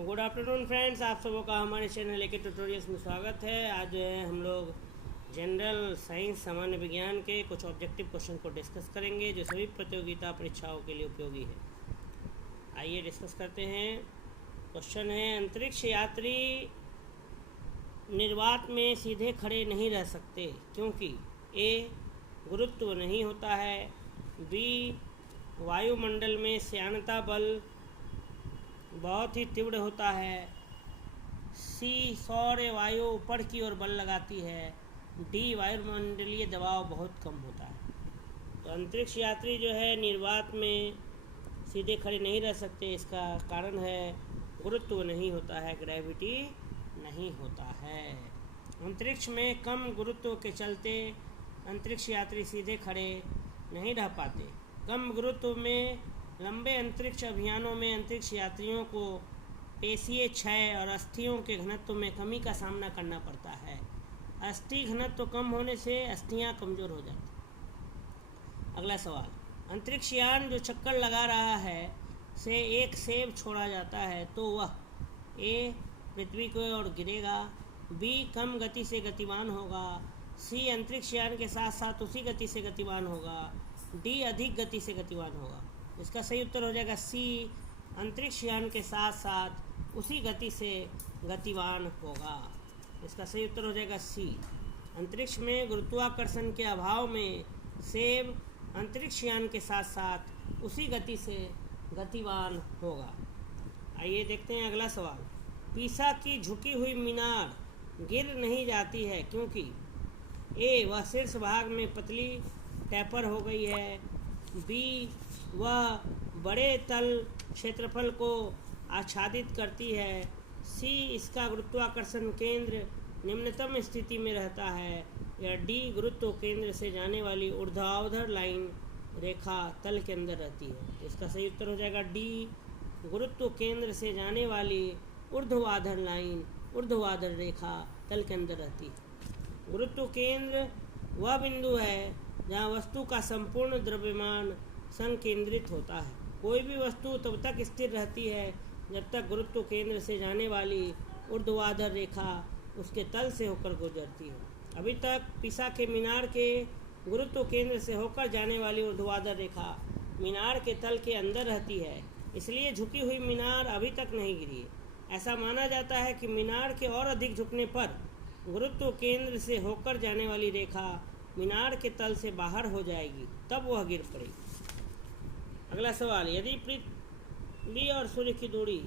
Good afternoon friends, आप सबों का हमारे चैनल के ट्यूटोरियल्स में स्वागत है। आज हम लोग जनरल साइंस सामान्य विज्ञान के कुछ ऑब्जेक्टिव क्वेश्चन को डिस्कस करेंगे जो सभी प्रतियोगिता परीक्षाओं के लिए उपयोगी है। आइए डिस्कस करते हैं। क्वेश्चन है, अंतरिक्ष यात्री निर्वात में सीधे खड़े नहीं रह सकते क्योंकि ए गुरुत्व नहीं होता है, बी वायुमंडल में श्यानता बल बहुत ही तीव्र होता है, सी सौर वायु ऊपर की ओर बल लगाती है, डी वायुमंडलीय दबाव बहुत कम होता है। तो अंतरिक्ष यात्री जो है निर्वात में सीधे खड़े नहीं रह सकते। इसका कारण है गुरुत्व नहीं होता है, ग्रेविटी नहीं होता है। अंतरिक्ष में कम गुरुत्व के चलते अंतरिक्ष यात्री सीधे खड़े नहीं रह पाते। कम गुरुत्व में लंबे अंतरिक्ष अभियानों में अंतरिक्ष यात्रियों को पेशीय क्षय और अस्थियों के घनत्व में कमी का सामना करना पड़ता है। अस्थि घनत्व कम होने से अस्थियां कमज़ोर हो जाती। अगला सवाल, अंतरिक्ष यान जो चक्कर लगा रहा है से एक सेब छोड़ा जाता है तो वह ए पृथ्वी की ओर गिरेगा, बी कम गति से गतिमान होगा, सी अंतरिक्ष यान के साथ साथ उसी गति से गतिमान होगा, डी अधिक गति से गतिमान होगा। इसका सही उत्तर हो जाएगा सी, अंतरिक्ष यान के साथ साथ उसी गति से गतिमान होगा। इसका सही उत्तर हो जाएगा सी, अंतरिक्ष में गुरुत्वाकर्षण के अभाव में सेब अंतरिक्ष यान के साथ साथ उसी गति से गतिमान होगा। आइए देखते हैं अगला सवाल, पीसा की झुकी हुई मीनार गिर नहीं जाती है क्योंकि ए वह शीर्ष भाग में पतली टैपर हो गई है, बी वह बड़े तल क्षेत्रफल को आच्छादित करती है, सी इसका गुरुत्वाकर्षण केंद्र निम्नतम स्थिति में रहता है, या डी गुरुत्व केंद्र से जाने वाली ऊर्ध्वाधर लाइन रेखा तल के अंदर रहती है। इसका सही उत्तर हो जाएगा डी, गुरुत्व केंद्र से जाने वाली ऊर्ध्वाधर लाइन ऊर्ध्वाधर रेखा तल के अंदर रहती है। गुरुत्व केंद्र वह बिंदु है जहाँ वस्तु का संपूर्ण द्रव्यमान संकेंद्रित होता है। कोई भी वस्तु तब तक स्थिर रहती है जब तक गुरुत्व केंद्र से जाने वाली ऊर्ध्वाधर रेखा उसके तल से होकर गुजरती है। अभी तक पिसा के मीनार के गुरुत्व केंद्र से होकर जाने वाली ऊर्ध्वाधर रेखा मीनार के तल के अंदर रहती है, इसलिए झुकी हुई मीनार अभी तक नहीं गिरी है। ऐसा माना जाता है कि मीनार के और अधिक झुकने पर गुरुत्व केंद्र से होकर जाने वाली रेखा मीनार के तल से बाहर हो जाएगी, तब वह गिर पड़ेगी। अगला सवाल, यदि पृथ्वी और सूर्य की दूरी